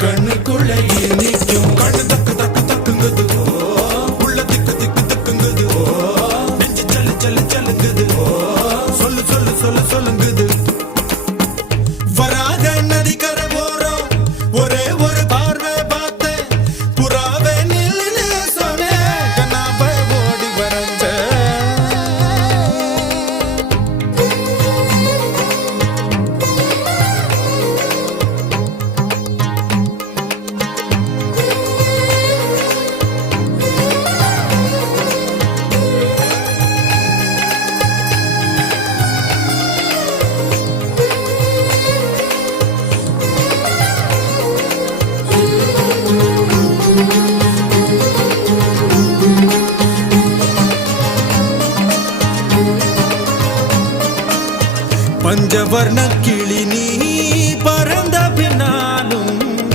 கண்ணுக்குள்ள நிற்கும் கண்ணு தக்கு தக்கு தக்குங்குது உள்ள திக்கு திக்கு திக்குங்குது நெஞ்சு சல்லு சல்லு சல்லுங்குது சொல்லு சொல்லு சொல்லு சொல்லுங்குது வராக நதிக்கரை போறோம் ஒரே ஒரு பார்வை பார்த்தேன் புறாவே நில்லு சொன்னேன் கண்ணாப ஓடி வரஞ்ச பஞ்சவர்ண